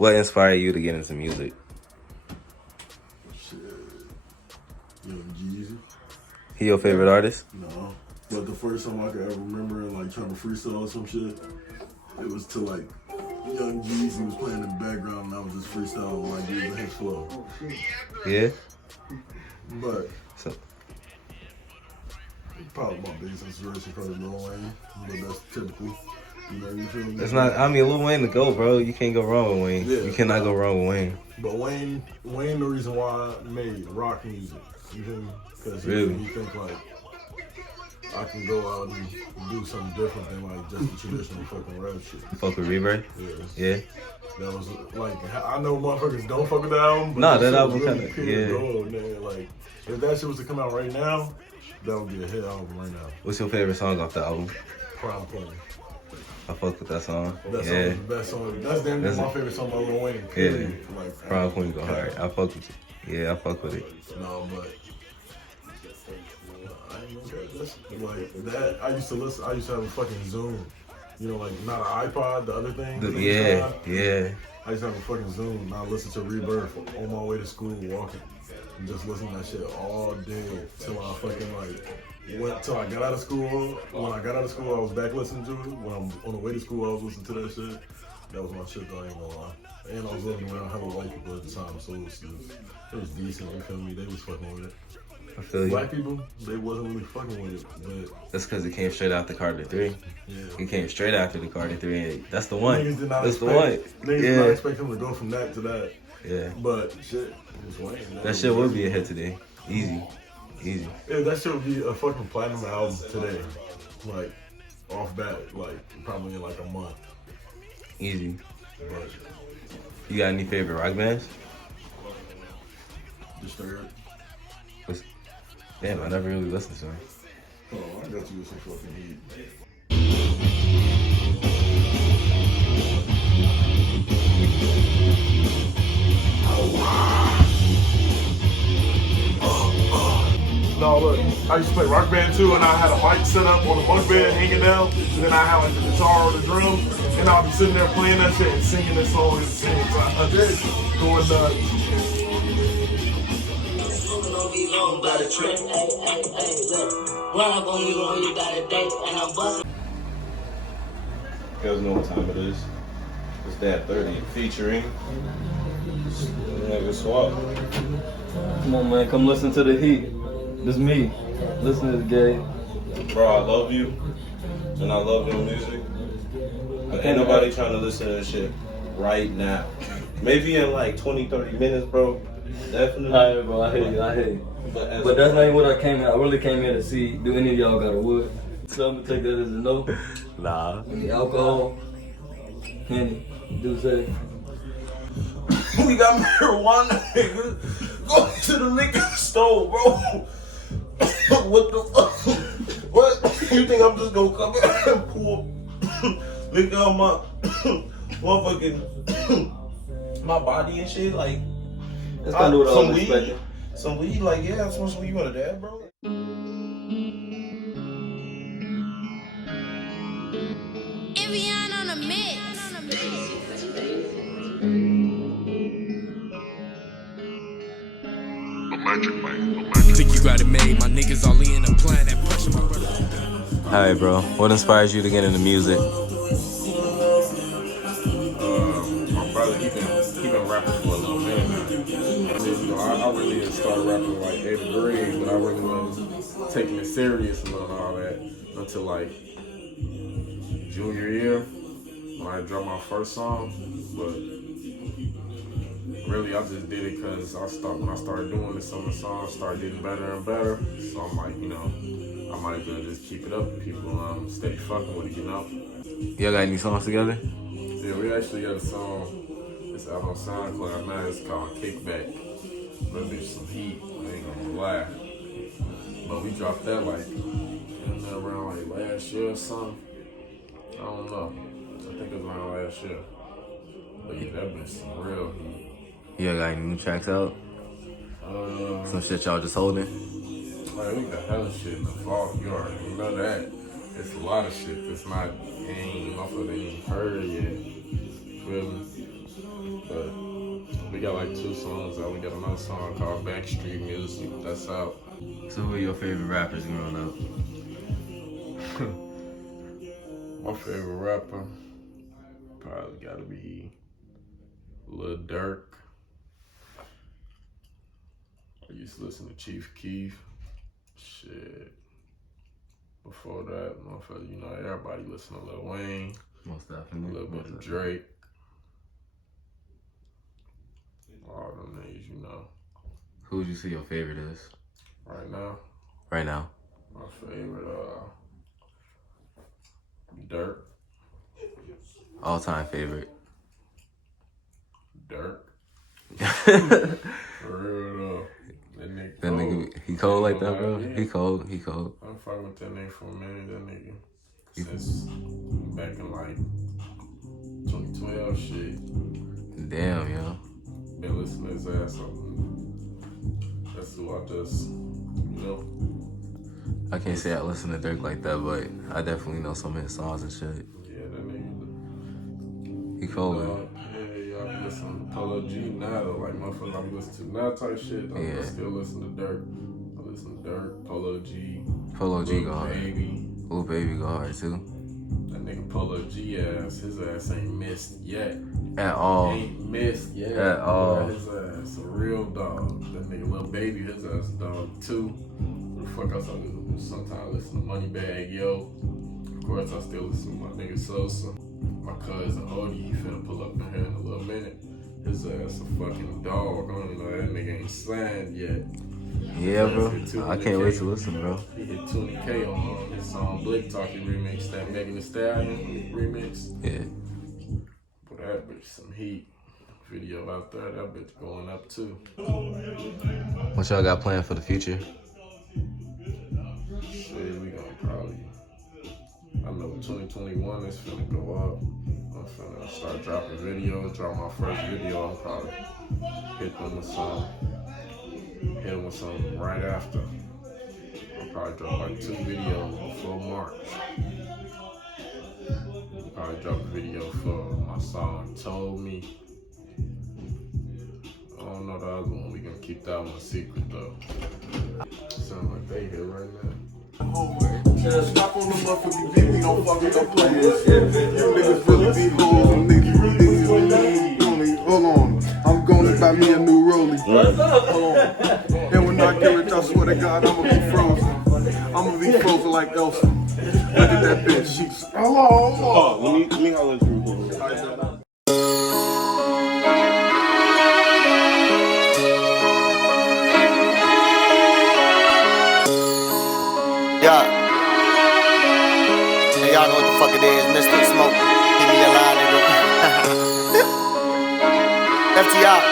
What inspired you to get into music? Shit. Young Jeezy. He your favorite artist? No. But the first time I could ever remember like trying to freestyle or some shit, it was to like Young Jeezy was playing in the background and I was just freestyling like using his flow. Yeah. But So, probably my biggest inspiration probably Lil Wayne, but that's typical. You know, you feel me? it's not. I mean, Lil Wayne to go, bro. You can't go wrong with Wayne. Yeah, You cannot go wrong with Wayne. But Wayne, the reason why I made rock music. You feel me? Because Really? you think like I can go out and do something different than like just the traditional fucking rap shit. Fuck with Rebirth? Yeah. Yeah. That was like, I know motherfuckers don't fuck with that album, but Nah, that shit was album really kinda, pure yeah. gold, man. Like, if that shit was to come out right now, that would be a hit album right now. What's your favorite song off the album? Prom Queen. I fuck with that song. That song Yeah. is the best song. That's damn near my favorite song by Lil Wayne. Yeah. Period. Like, Prom Queen go hard. I fuck with you. Yeah, I fuck with it. No, but I ain't gonna get this. Like that, I used to have a fucking Zoom. You know, like not an iPod, the other thing. Yeah. I used to have a fucking Zoom and I listened to Rebirth on my way to school walking. And just listen to that shit all day till I fucking went till I got out of school. When I got out of school, I was back listening to it. When I'm on the way to school, I was listening to that shit. That was my shit though, I ain't gonna lie. And I was living around hella white people at the time, so it was decent, you feel me? They was fucking with it. I feel you. Black people, they wasn't really fucking with it, but That's because it came straight out the Carter 3. yeah. It came straight after the Carter 3. And that's the one. Niggas did not That's expect, the one. Niggas Yeah. did not expect him to go from that to that. Yeah. But shit, it was Wayne. That shit would be a hit today. Easy. Yeah, that shit would be a fucking platinum album today. Like, off bat, like, probably in like a month. Easy. But You got any favorite rock bands? Disturbed. Damn, I never really listened to them. Oh, I got you with some fucking heat. No, look, I used to play Rock Band too, and I had a mic set up on the bunk bed hanging down, and then I had like the guitar or the drum, and I'll be sitting there playing that shit and singing this song at the same time. I did, going nuts. You guys know what time it is. It's that 30 featuring Nigga Swap. Come on, man. Come listen to the heat. This me. Listen to the game. Bro, I love you. And I love your music. But ain't nobody trying to listen to this shit right now. Maybe in like 20, 30 minutes, bro. Definitely. Alright, bro. I hear you. But that's not even what I came here. I really came here to see, do any of y'all got a wood? So I'm gonna take that as a no. Nah. Any alcohol? Henny? Do say? We got marijuana, nigga. Go to the liquor store, bro. What the fuck? What? You think I'm just gonna come here and pour liquor on my motherfucking my body and shit? Like, That's kind of what I some was weed? expecting. Some weed? Like, yeah, I'm supposed to you want a dad, bro? Evian on a mix. Think you got it made, my niggas all in the plan that pressure my brother. Alright, bro. What inspires you to get into music? My brother, he been rapping for a little minute now. I really didn't start rapping like 8th grade, but I really wasn't taking it serious and all that until like junior year when I dropped my first song. But really, I just did it because when I started doing this, some of the songs started getting better and better. So I'm like, I might as well just keep it up and people steady fucking with it, Y'all got any songs together? Yeah, we actually got a song. It's out on SoundCloud now. It's called Kickback. That bitch some heat. I ain't gonna lie. But we dropped that like around like last year or something. I don't know. I think it was around last year. But yeah, that bitch some real heat. Y'all got any new tracks out? Some shit y'all just holding? Like, we got hella shit in the vault. You already know that. It's a lot of shit that's not, motherfucker ain't heard yet. Feel me? But we got like 2 songs out. We got another song called Backstreet Music. That's out. So who are your favorite rappers growing up? My favorite rapper probably gotta be Lil Durk. I used to listen to Chief Keef. Shit. Before that, motherfucker, you know, everybody listen to Lil Wayne. Most definitely. A little bit of Drake. All them niggas, you know. Who would you say your favorite is? Right now, Right now. my favorite, Dirk. All-time favorite. Dirk. For real though. That nigga That cold. nigga, he cold like that, bro? Yeah. He cold, he cold. I'm fucking with that nigga for a minute, that nigga. Since back in like 2012 shit. Damn, yo. Been listening to his ass off. That's who I just, you know. I can't say I listen to Dirk like that, but I definitely know some of his songs and shit. Yeah, that nigga. He cold, man. Yeah, I be listening to Polo G now though. Like motherfuckers I be listening to now type shit. I still listen to Dirk. I listen to Dirk, Polo G. Polo G go hard. Baby. Lil Baby go hard too. That nigga Polo G ass, his ass ain't missed yet. At all. Ain't missed yet. At all. His ass a real dog. That nigga Lil Baby, his ass a dog too. What the fuck else I do? Sometimes I listen to Moneybag Yo. Of course I still listen to my nigga Sosa. My cousin Odie, he finna pull up in here in a little minute. His ass a fucking dog. I don't know, that nigga ain't signed yet. Yeah, bro. I can't wait to listen, bro. He hit 20K on his song Blick Talkie remix, that Megan Thee Stallion remix. Yeah. But that bitch some heat. Video out there, that bitch going up too. What y'all got planned for the future? Shit, we gonna probably, I know 2021 is finna go up. I'm finna start dropping videos, drop my first video. I'm probably hit them with something right after. I'll probably drop like 2 videos before March. I'll probably drop a video for my song Told Me. I don't know the other one, we gonna keep that one a secret though. Sound like they here right now. Stop on the motherfucking beat, we don't fuck with no players. You niggas really be hoes, niggas really. Hold on, I'm gonna buy me a new rollie. Hold on. And when I get rich, I swear to God, I'ma be frozen. I'ma be frozen like Elsa. Look at that bitch, she's. Hello. Let me holler at you. Yeah. And y'all know what the fuck it is, Mr. Smoke. Give me a line, nigga. FTR.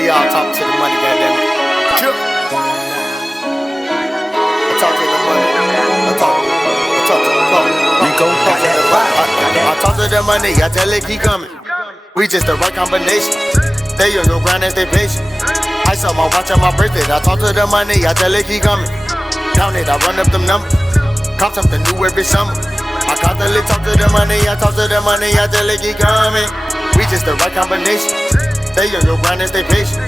We all talk to the money, goddammit. I talk to the money. I talk to the money. I talk to the money, I tell it keep coming. We just the right combination. They on your grind as they patient. I saw my watch on my bracelet. I talk to the money, I tell it keep coming. Count it, I run up them numbers. Cop something new every summer. I constantly talk to the money, I talk to the money, I tell it keep coming. We just the right combination. They on your grind and stay patient.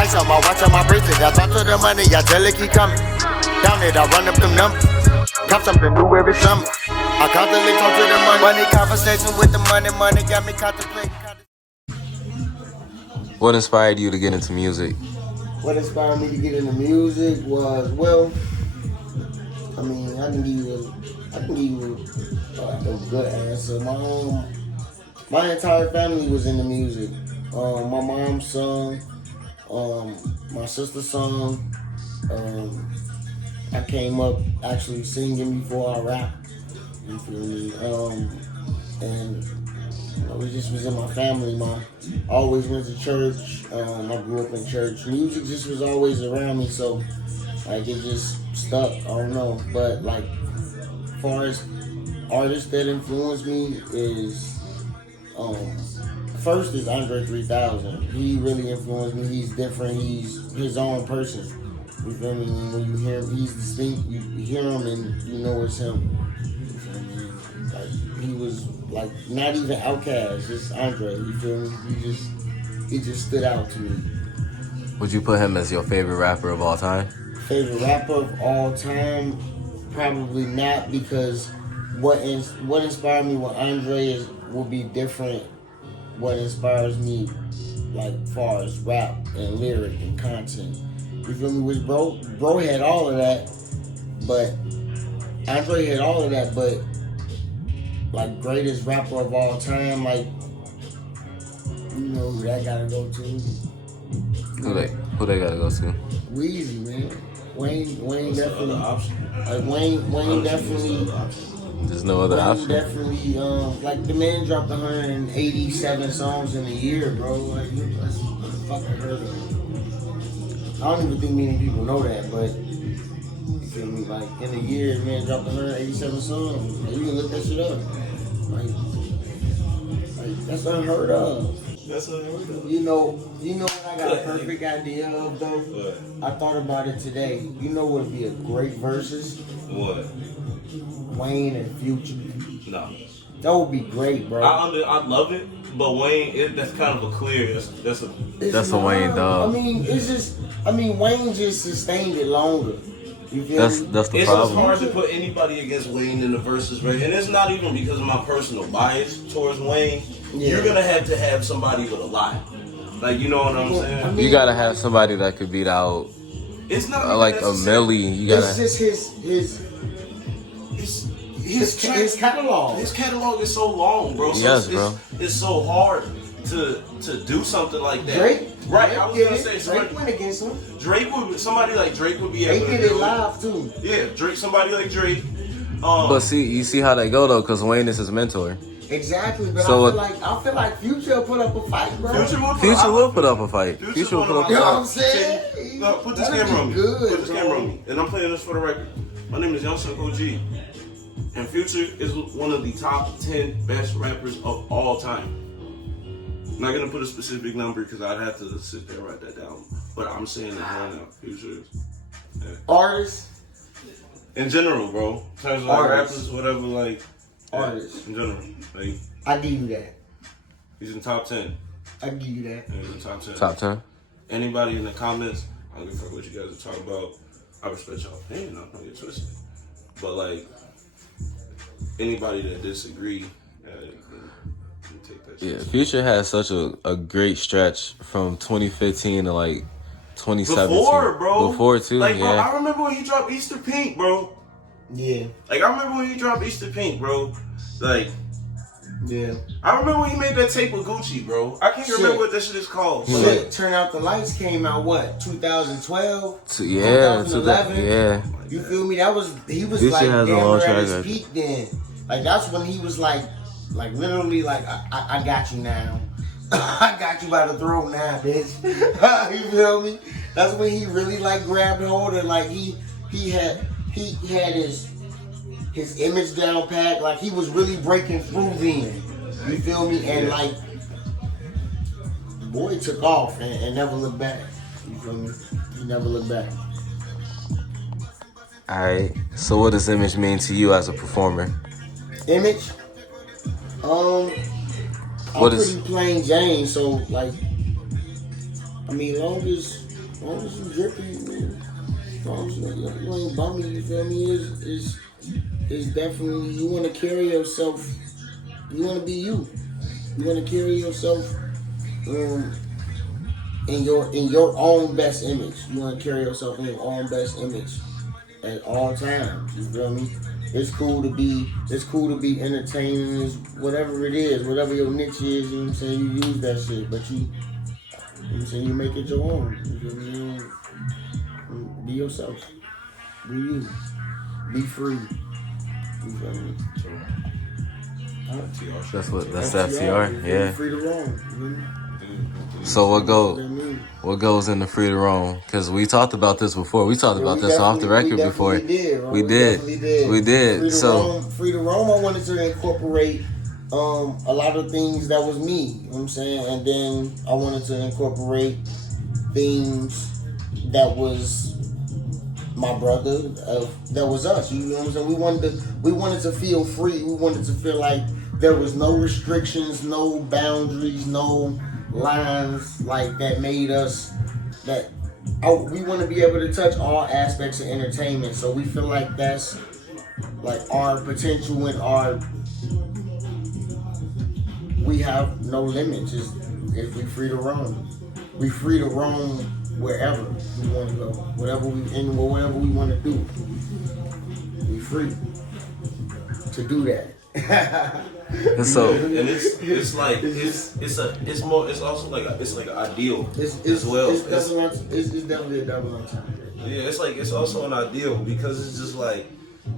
I saw my watch on my bracelet. I talk to the money, I tell it keep coming. Count it, I run up them numbers. Cop something new every summer. I constantly talk to the money. Money conversation with the money, money got me contemplating. What inspired you to get into music? What inspired me to get into music was, well, I mean, I can give you a good answer. My entire family was into music. My mom sung, my sister sung. I came up actually singing before I rapped. You feel me? And you know, it just was in my family. I always went to church. I grew up in church. Music just was always around me, so like it just stuck. I don't know, but like as far as artists that influenced me is first is Andre 3000. He really influenced me. He's different. He's his own person. You feel me? When you hear him, he's distinct. You hear him and you know it's him. You feel me? Like, he was like not even Outkast, just Andre. You feel me? He just stood out to me. Would you put him as your favorite rapper of all time? Favorite rapper of all time? Probably not, because what inspired me with Andre will be different. What inspires me, like far as rap and lyric and content. You feel me? With bro had all of that, but Andre had all of that, but like greatest rapper of all time, like you know who that gotta go to? Who they gotta go to? Weezy, man. Wayne definitely. Option. Like Wayne definitely. There's no other option. Definitely, like the man dropped 187 songs in a year, bro. Like that's fucking heard of. I don't even think many people know that, but you feel me? Like in a year, the man dropped 187 songs. Like, you can look that shit up. Like that's unheard of. That's unheard of. You know what I got a perfect idea of though? What? I thought about it today. You know what would be a great versus? What? Wayne and Future. No. That would be great, bro. I love it, but Wayne, that's kind of a clear. That's a Wayne dog. Wayne just sustained it longer. You feel That's me? the it's problem. just hard to put anybody against Wayne in the versus race, and it's not even because of my personal bias towards Wayne. Yeah. You're gonna have to have somebody with a lot, like you know what I'm saying. You gotta have somebody that could beat out It's not even like a necessarily- Millie. You gotta. It's just his catalog. His catalog is so long, bro. So Yes, it's, bro. It's so hard to do something like that. Drake, right? I was did gonna it. say Drake somebody, went against him. somebody like Drake would be They able to did do it live too. Yeah, Drake. Somebody like Drake. But you see how they go though, because Wayne is his mentor. Exactly, but So I feel like Future will put up a fight, bro. Future will put up a fight. Future Future will put up You a know what fight. I'm saying? No, put this That'd camera on me. be good, Put this bro. camera on me. And I'm playing this for the record. My name is Young Suck OG. And Future is one of the top 10 best rappers of all time. I'm not gonna put a specific number because I'd have to sit there and write that down. But I'm saying it right now. Future. Yeah. Artists, In general, bro. In terms of like Artists. rappers, whatever, like Artists. in general. Like I give you that. he's in top 10. I give you that. Yeah, he's in top 10. Top 10. Anybody in the comments, I don't give a fuck what you guys are talking about. I respect y'all opinion, I'm not get twisted. But like anybody that disagree, you take that shit. Yeah, Future has such a great stretch from 2015 to like 2017. Before, bro. Before too, like, bro, yeah. I remember when he dropped Easter Pink, bro. Yeah. Like, I remember when he dropped Easter Pink, bro. Like, Yeah. I remember when he made that tape with Gucci, bro. I can't remember what that shit is called. He So, made- like, Turn Out the Lights came out what? 2012. Yeah, 2011. yeah. You feel me? He was Future like has a damn long near track at his record. peak then. Like that's when he was like literally like I got you now. I got you by the throat now, bitch. You feel me? That's when he really like grabbed hold of like he had his image down pat. Like he was really breaking through then. You feel me? And like the boy took off and never looked back. You feel me? He never looked back. Alright. So what does image mean to you as a performer? Image. I'm What is- pretty plain Jane, so like, I mean, long as you drippy, man, as long as you ain't bummy, you feel me? Is definitely you want to carry yourself. You want to be you. You want to carry yourself in your own best image. You want to carry yourself in your own best image at all times. You feel me? It's cool to be entertaining, is whatever it is, whatever your niche is, you know what I'm saying? You use that shit, but you know what I'm saying, you make it your own. You feel me? Be yourself. Be you. Be free. You feel me? That's FTR, yeah. Free to roam. You know? So what goes into free to roam? Because we talked about this before. We talked about this off the record before. We did. Free to roam. I wanted to incorporate a lot of things that was me. You know what I'm saying, and then I wanted to incorporate things that was my brother. That was us. You know what I'm saying? We wanted to feel free. We wanted to feel like there was no restrictions, no boundaries, no lines like that made us that. Oh, we want to be able to touch all aspects of entertainment, so we feel like that's like our potential and our. We have no limits. If we free to roam, we free to roam wherever we want to go, whatever we want to do. We free to do that. So And it's like it's also like it's like an ideal as well. It's definitely a double entendre. Yeah, it's also an ideal because it's just like,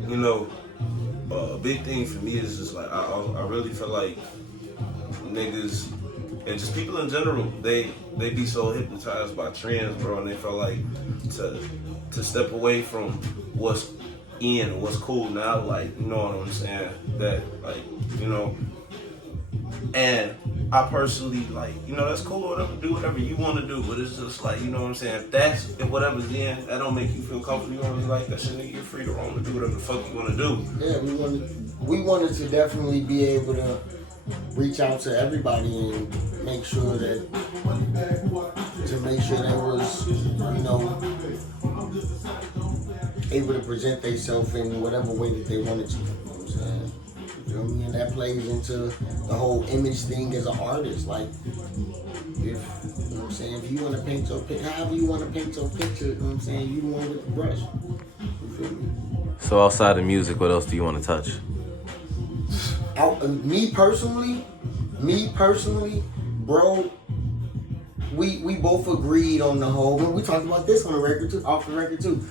you know, a big thing for me is just like I really feel like niggas and just people in general, they be so hypnotized by trends, bro, and they feel like to step away from what's in, what's cool now, like, you know what I'm saying? That, like, you know, and I personally, like, you know, that's cool, whatever, do whatever you want to do, but it's just like, you know what I'm saying? If whatever's in, that don't make you feel comfortable, you don't really like that shit, nigga, you're free to roam to do whatever the fuck you want to do. Yeah, we wanted to definitely be able to reach out to everybody and make sure that was, you know, able to present themselves in whatever way that they wanted to. You know what I'm saying? You feel me? And that plays into the whole image thing as an artist. Like, if, you know what I'm saying, if you want to paint your picture, however you want to paint your picture, you know what I'm saying, you the one with the brush. You feel me? So outside of music, what else do you want to touch? Me personally, bro, we both agreed on the whole. We talked about this on the record too, off the record too.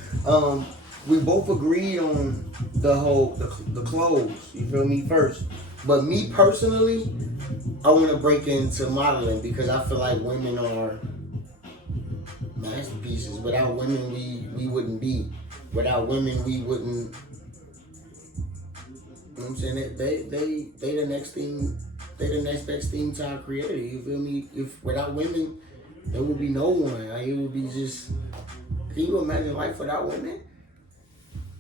We both agreed on the whole the clothes. You feel me? First, but me personally, I want to break into modeling because I feel like women are masterpieces. Without women, we wouldn't be. Without women, we wouldn't. You know what I'm saying? They the next thing, they the next best thing to our creator. You feel me? If without women, there would be no one. Like, it would be just. Can you imagine life without women?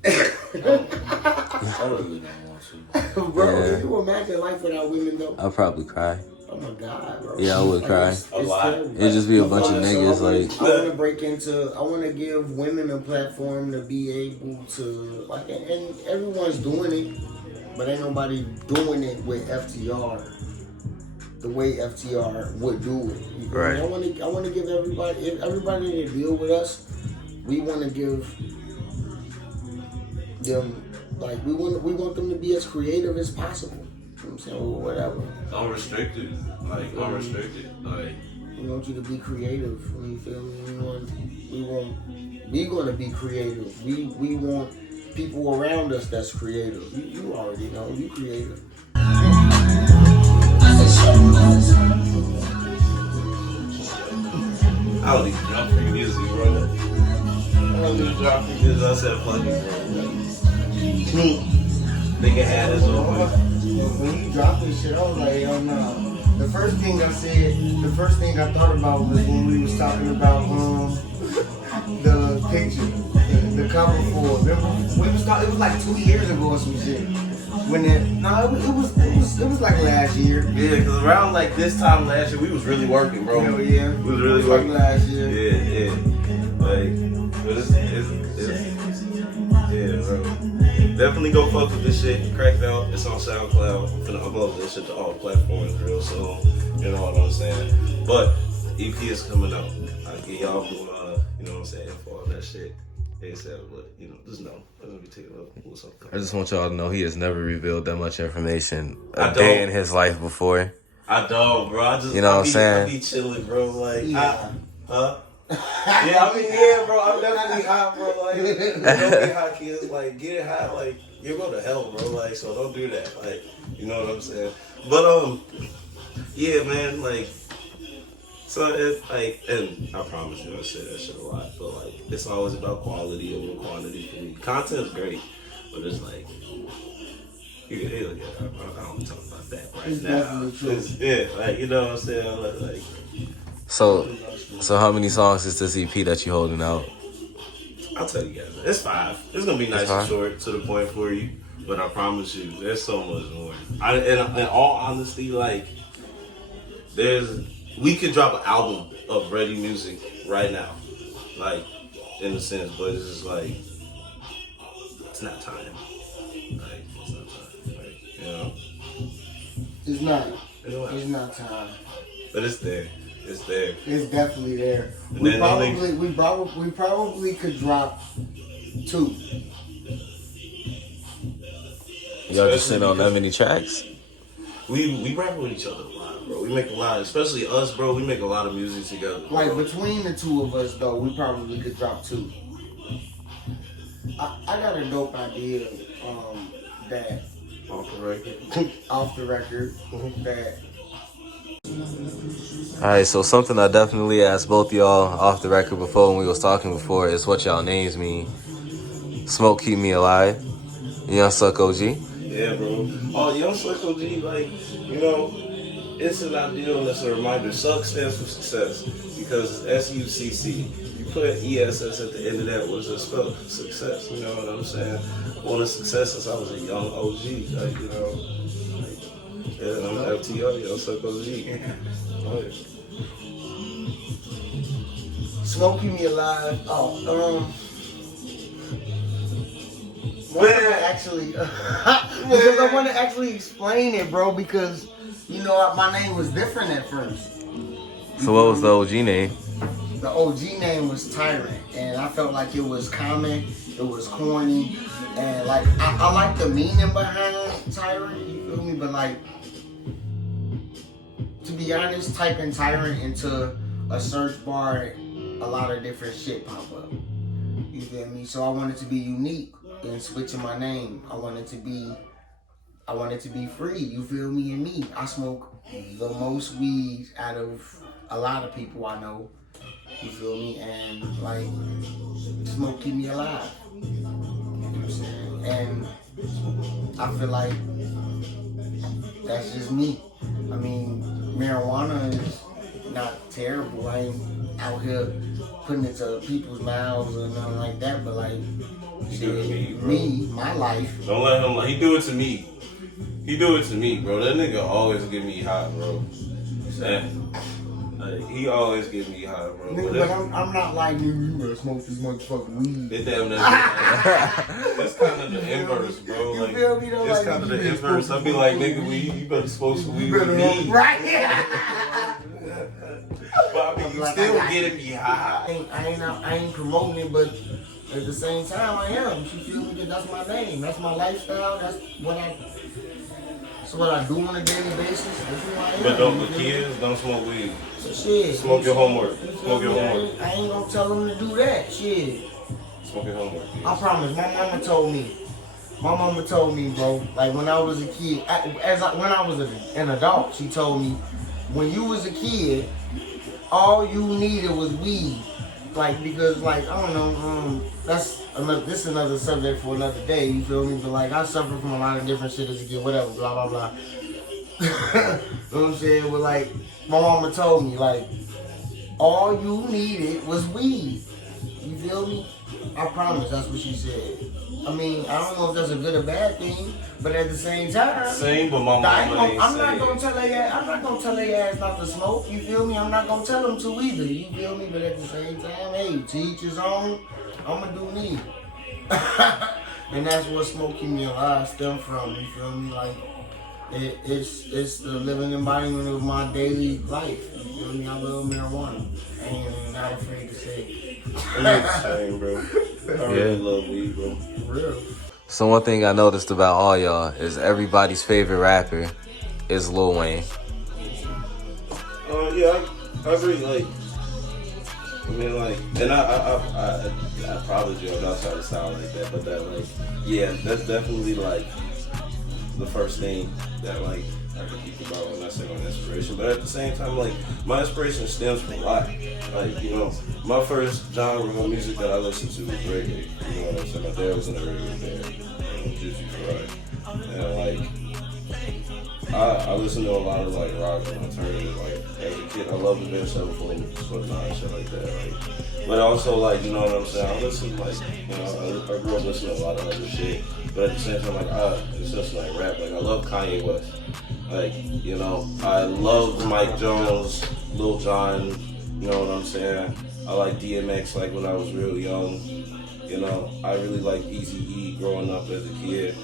I really don't want to. Bro, Yeah. can you imagine life without women though? I'll probably cry. Oh my God, bro. Yeah, I would cry. It's terrible. It'd just be a bunch of niggas like. I want to give women a platform to be able to, like, and everyone's doing it, but ain't nobody doing it with FTR the way FTR would do it. You feel me? Right. I want to give everybody that deal with us, we want to give them, like, we want them to be as creative as possible. You know what I'm saying? Or whatever. Unrestricted. Like, Like, we want you to be creative. You feel me? We going to be creative. We want people around us that's creative. You already know. You creative. I don't even drop free music, bro. I don't even drop free music. I said, fuck it, bro. Nigga had his own way. When you dropped this shit, I was like, oh no. The first thing I thought about was when we was talking about the picture, the cover for. Remember, it was like 2 years ago or some shit. It was like last year. Yeah, because around like this time last year, we was really working, bro. Hell yeah. We was really working. Like last year. Yeah. Like, but it's yeah, bro. Definitely go fuck with this shit. Crack it out. It's on SoundCloud. I'm finna upload this shit to all platforms real soon. You know what I'm saying? But EP is coming out. I'll get y'all some, you know what I'm saying, info on that shit. They said, but you know, just know. I'm gonna be taking a look. I just want y'all to know he has never revealed that much information I a day don't. in his life before. I don't, bro. I just, You know what I'm saying? I be chilling, bro. Like, Yeah. Yeah, I mean, yeah, bro. I'm definitely high, bro. Like, don't be high, kids. Like, get high. Like, you go to hell, bro. Like, so don't do that. Like, you know what I'm saying? But yeah, man. Like, so it's like, and I promise you, I say that shit a lot. But like, it's always about quality over quantity for me. Content's great, but it's like, yeah, I don't talk about that right It's now. definitely true. Yeah, like, you know what I'm saying? Like. So how many songs is this EP that you holding out? I'll tell you guys. It's 5. It's gonna be nice and short, to the point for you. But I promise you, there's so much more. In all honesty, like, we could drop an album of ready music right now, like, in a sense, but it's just like, it's not time. Like, it's not time. Like, you know? It's not. It's not time. But it's there. It's there. It's definitely there. And We probably could drop 2. Y'all just sitting on that many tracks? We rap with each other a lot, bro. We make a lot, especially us, bro. We make a lot of music together. Bro. Like between the 2 of us, though, we probably could drop 2. I got a dope idea that off the record that. Alright, so something I definitely asked both y'all off the record before when we was talking before is what y'all names mean. Smoke keep me alive. Young Suck OG. Yeah, bro. Oh, Young Suck OG, like, you know, it's an ideal and it's a reminder. Suck stands for success because it's SUCC. You put ESS at the end of that, what does it spell? Success, you know what I'm saying? One of success since I was a young OG, like, you know. Like, yeah, I'm an FTO, Young Suck OG. Oh, yeah. Smoke keep me alive. I want to actually explain it, bro, because, you know, my name was different at first. So what was the OG name? The OG name was Tyrant, and I felt like it was common, it was corny, and like, I like the meaning behind Tyrant, you feel me, but like, to be honest, typing Tyrant into a search bar, a lot of different shit pop up, you feel me, so I wanted to be unique. In switching my name, I wanted to be free, you feel me, and me. I smoke the most weed out of a lot of people I know, you feel me, and like, smoke keep me alive, you know what I'm saying, and I feel like that's just me. I mean, marijuana is not terrible, I ain't out here putting it to people's mouths or nothing like that, but like, shit, my life. Don't let him, he do it to me. He do it to me, bro. That nigga always get me hot, bro. Like, he always get me hot, bro. Nigga, but I'm not like you better smoke this motherfucking weed. It damn near. That's kind of the inverse, bro. Like, you feel me though? It's Like, kind of the inverse. I be like, nigga, you better smoke some weed with me. Right? But I mean, you still getting me hot. I ain't promoting it, but at the same time, I am. You feel me? That's my name. That's my lifestyle. That's what I do on a daily basis. That's who I am. But don't, the kids don't smoke weed. Shit. Smoke your homework. Smoke your homework. I ain't gonna tell them to do that. Shit. Smoke your homework. I promise. My mama told me, bro. Like when I was a kid, when I was an adult, she told me, when you was a kid, all you needed was weed. Like, because, like, I don't know, this is another subject for another day, you feel me? But, like, I suffered from a lot of different shit as a kid, whatever, blah, blah, blah. You know what I'm saying? But, like, my mama told me, like, all you needed was weed. You feel me? I promise, that's what she said. I mean, I don't know if that's a good or bad thing, but at the same time, same, but my mama I'm not gonna tell her ass not to smoke. You feel me? I'm not gonna tell them to either. You feel me? But at the same time, hey, to each his own. I'ma do me, and that's what Smoke Keep Me Alive stem from. You feel me? Like it's the living embodiment of my daily life. You feel me? I love marijuana. I ain't even not afraid to say it. I'm the same, bro. I really love weed, bro. For real. So one thing I noticed about all y'all is everybody's favorite rapper is Lil Wayne. Yeah, I agree. Like, I mean, like, and I probably do. I'm not trying to sound like that, but that, like, yeah, that's definitely like the first thing that, like, I can think about when I say my inspiration. But at the same time, like, my inspiration stems from life. Like, you know, my first genre of music that I listened to was reggae. You know what I'm saying? My dad was in a reggae band. Just right. And like, I listen to a lot of like rock and alternative. Like as a kid, I love the band Sevenfold, Slipknot, and shit like that. Like, but also like, you know what I'm saying? I listen like, you know, I grew up listening to a lot of other shit. But at the same time, like, it's just like rap. Like I love Kanye West. Like, you know, I love Mike Jones, Lil Jon. You know what I'm saying? I like DMX. Like when I was real young. You know, I really liked Eazy-E growing up as a kid.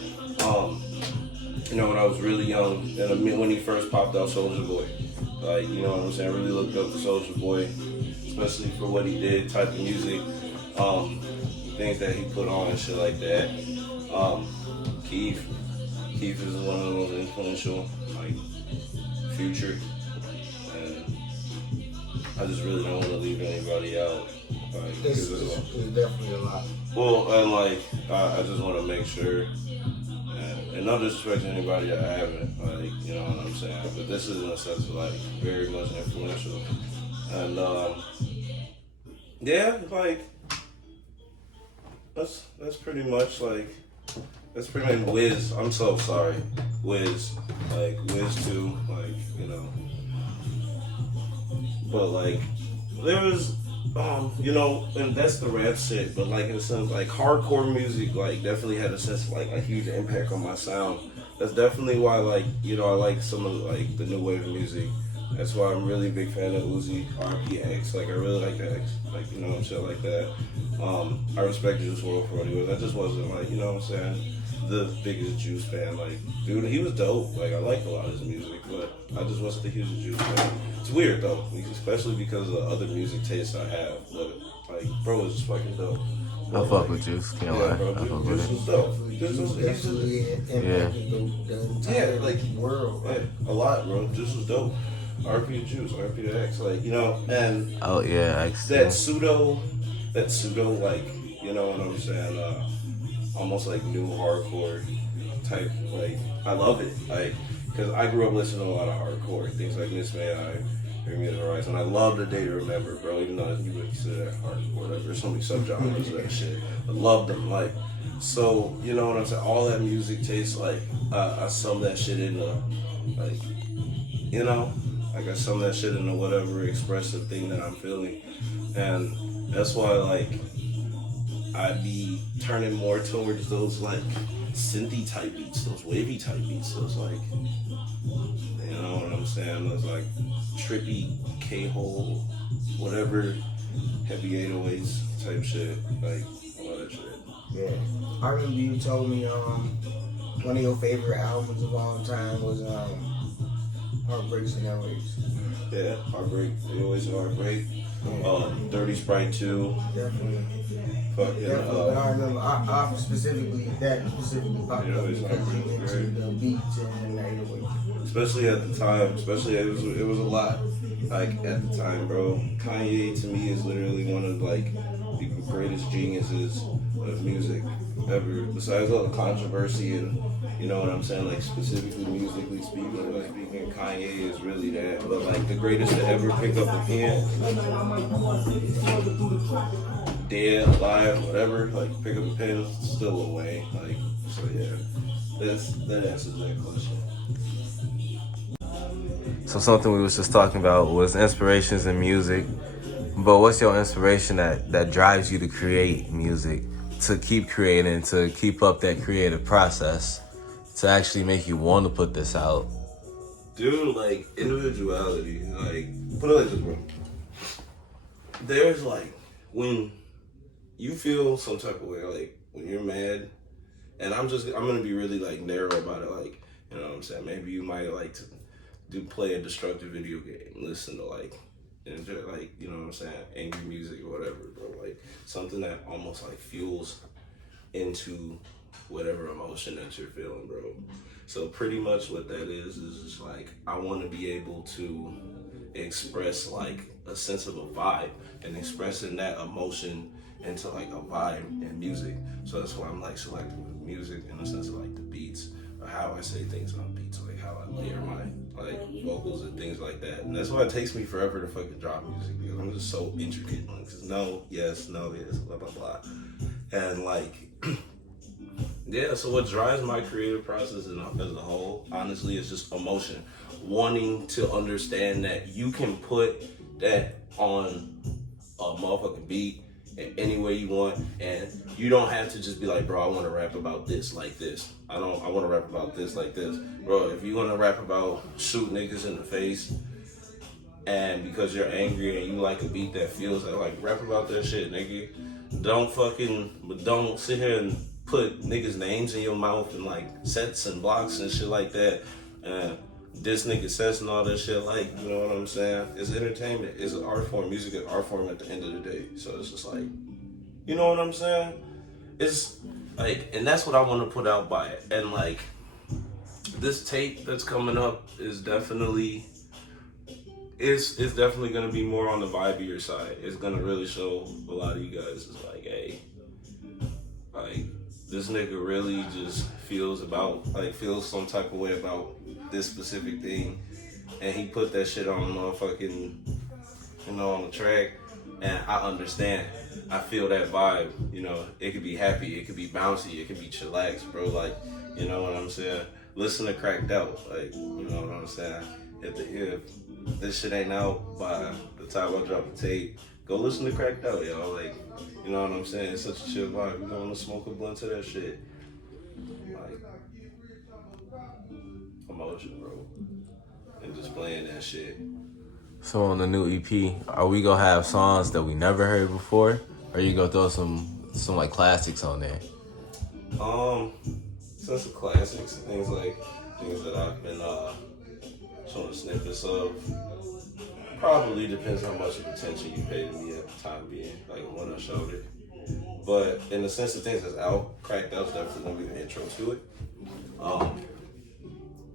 You know, when I was really young, and when he first popped out, Soulja Boy. Like, you know what I'm saying? I really looked up to Soulja Boy, especially for what he did, type of music, things that he put on and shit like that. Keith is one of the most influential, like, Future. And I just really don't want to leave anybody out. Like, It's definitely a lot. Well, and like, I just want to make sure. And no disrespect to anybody that I haven't, like, you know what I'm saying? But this is in a sense like very much influential. And yeah, like that's pretty much like that's pretty much Wiz. I'm so sorry. Wiz. Like Wiz too, like, you know. But like there was you know, and that's the rap shit, but like in a sense, like hardcore music, like definitely had a sense of like a huge impact on my sound. That's definitely why, like, you know, I like some of like the new wave music. That's why I'm really a big fan of Uzi, RPX. Like I really like that, like, you know, shit like that. I respect Juice WRLD for what he was. I just wasn't like, you know what I'm saying, the biggest Juice fan. Like, dude, he was dope. Like I liked a lot of his music, but I just wasn't the hugest Juice fan. It's weird though, especially because of the other music tastes I have. But like, bro, it's just fucking dope. I fuck with Juice. Can't lie. Bro, I fuck Juice with was it. dope. Juice was Definitely impacted the entire like world. Yeah, a lot, bro. Juice was dope. RP to Juice, RP to X, like, you know, and Oh yeah, X. that pseudo, like, you know what I'm saying, almost like new hardcore type, like, I love it, like, because I grew up listening to a lot of hardcore, things like Miss May I, Hear Me in the Horizon. I love The Day to Remember, bro, even though you would consider that hardcore, like, there's so many subgenres of that shit. I love them, like, so, you know what I'm saying, all that music tastes like, I sum that shit into, like, you know, like I sum that shit into whatever expressive thing that I'm feeling. And that's why, like, I'd be turning more towards those, like, synthy type beats, those wavy type beats, those, like, you know what I'm saying, those, like, trippy, K-hole, whatever, heavy 808s type shit, like, all that shit. Yeah. I remember you told me one of your favorite albums of all time was Heartbreaks and Airways. Yeah, Heartbreak, always Heartbreak. Dirty Sprite 2. Definitely. Fucking, But I remember, I specifically popped up because you into the beats and the 808. Especially at the time, it was a lot. Like at the time, bro. Kanye to me is literally one of like the greatest geniuses of music ever. Besides all the controversy and, you know what I'm saying, like specifically musically speaking, Kanye is really that. But like the greatest to ever pick up the pen, dead, alive, whatever, like pick up a pen, still Lil Wayne. Like, so yeah, that answers that question. So something we was just talking about was inspirations in music. But what's your inspiration that drives you to create music, to keep creating, to keep up that creative process, to actually make you want to put this out? Dude, like, individuality, like, put it like this, bro. There's, like, when you feel some type of way, like, when you're mad, and I'm gonna be really, like, narrow about it, like, you know what I'm saying? Maybe you might like to play a destructive video game, listen to, like, enjoy, like, you know what I'm saying, angry music or whatever, bro. Like, something that almost, like, fuels into whatever emotion that you're feeling, bro. So pretty much what that is just like, I want to be able to express like a sense of a vibe and expressing that emotion into like a vibe in music. So that's why I'm like selective with music in the sense of like the beats or how I say things on beats, like how I layer my like vocals and things like that. And that's why it takes me forever to fucking drop music, because I'm just so intricate. Like, no, yes, blah, blah, blah. And like, Yeah, so what drives my creative process as a whole, honestly, is just emotion. Wanting to understand that you can put that on a motherfucking beat in any way you want, and you don't have to just be like, bro, I want to rap about this like this. I want to rap about this like this. Bro, if you want to rap about shoot niggas in the face, and because you're angry and you like a beat that feels like rap about that shit, nigga. Don't sit here and put niggas' names in your mouth and like sets and blocks and shit like that. This nigga sets and all that shit, like, you know what I'm saying? It's entertainment. It's an art form. Music is art form at the end of the day. So it's just like, you know what I'm saying? It's like, and that's what I want to put out by it. And like, this tape that's coming up is definitely. It's definitely gonna be more on the vibier side. It's gonna really show a lot of you guys. It's like, hey, like this nigga really just feels some type of way about this specific thing, and he put that shit on motherfucking, on the track, and I understand. I feel that vibe. It could be happy, it could be bouncy, it could be chillax, bro. Like, you know what I'm saying? Listen to Cracked Out, like, you know what I'm saying? If this shit ain't out by the time I drop the tape, go listen to Cracked Out, y'all. Like, you know what I'm saying? It's such a chill vibe. You going to smoke a blunt to that shit. Like, emotion, bro. And just playing that shit. So on the new EP, are we gonna have songs that we never heard before? Or you gonna throw some like classics on there? Since the classics, things that I've been showing snippets of. Probably depends how much attention you pay to me at the time being, like when I showed it. But in the sense of things that's out, Cracked Out's definitely gonna be the intro to it.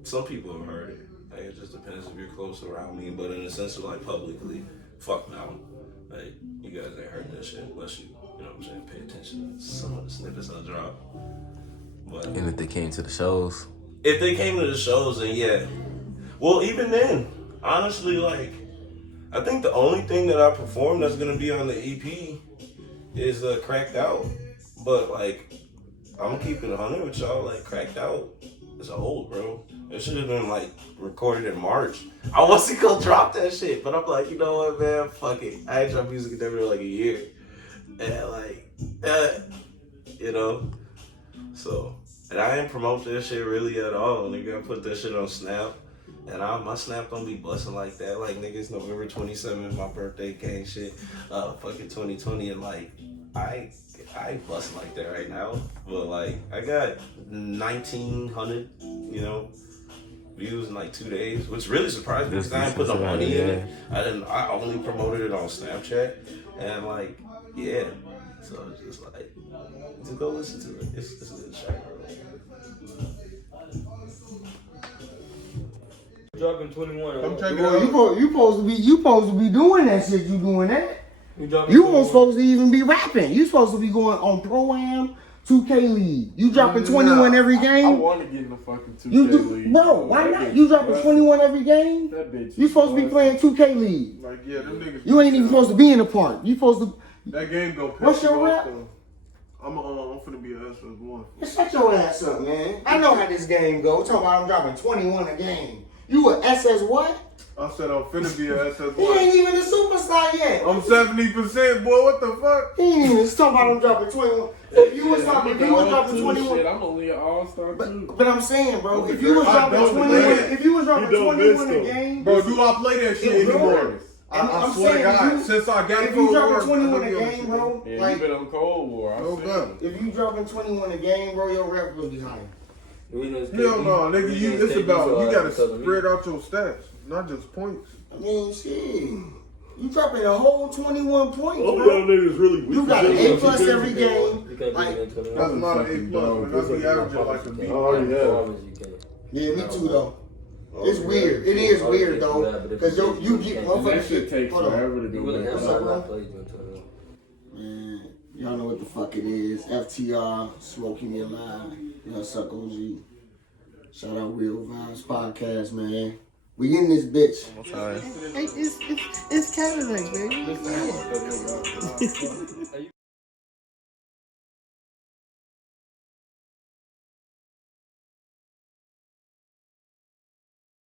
Some people have heard it. Like, it just depends if you're close around me. But in the sense of like publicly, fuck no. Like, you guys ain't heard that shit unless you know what I'm saying, pay attention to some of the snippets I drop. But And if they came to the shows? If they came to the shows, then yeah. Well, even then, honestly, like, I think the only thing that I perform that's gonna be on the EP is Cracked Out. But like, I'm keeping 100 with y'all. Like, Cracked Out is old, bro. It should have been like recorded in March. I wasn't gonna drop that shit, but I'm like, you know what, man? Fuck it. I ain't dropped music in every like a year, and like, So, and I ain't promote that shit really at all. Nigga, I put that shit on Snap. And my Snap don't be busting like that. Like, niggas, November 27th, my birthday gang shit, fucking 2020, and like, I ain't busting like that right now. But like, I got 1,900, views in like 2 days, which really surprised me because I didn't put no money in it. I only promoted it on Snapchat, and like, yeah. So it's just like, just go listen to it. It's a good track, bro. Dropping 21. Bro, you supposed to be doing that shit. You doing that? You weren't supposed to even be rapping. You supposed to be going on Pro-Am 2K League. You dropping 21 every game? I want to get in the fucking 2K League. Bro, why not? You dropping 21 every game? That bitch. You supposed to be playing 2K League. Like, yeah, them niggas. You ain't even supposed to be in the park. You supposed to. That game go past. What's your rap? I'm finna be an SS1. Shut your ass up, man. I know how this game goes. Talking about I'm dropping 21 a game. You a SS what? I said I'm finna be an SS1. He ain't even a superstar yet. I'm 70%, boy. What the fuck? He ain't even talking about I'm dropping 21. If you was dropping 21, shit, I'm only an all-star too. but I'm saying, bro, if you was dropping 21 a game, bro, do I play that shit anymore? I swear to God, since I got if you dropping 21 a game, bro, yeah, like, you been on Cold War. if you dropping 21 a game, bro, your rep will be higher. Hell no, nigga, it's about, you gotta spread out your stats, not just points. I mean, shit. You dropping a whole 21 points, All bro. y'all niggas really weak. You got an A+ every game. Like, that's not an A+, man. That's the average like a B. Oh, yeah, me too, though. It's weird. It is weird, though. Because you get motherfucking that shit takes forever to do. Man, y'all know what the fuck it is. FTR, Smoking Me Alive. Suck OG. Shout out Real Vibes Podcast, man. We in this bitch. It's Canada, baby.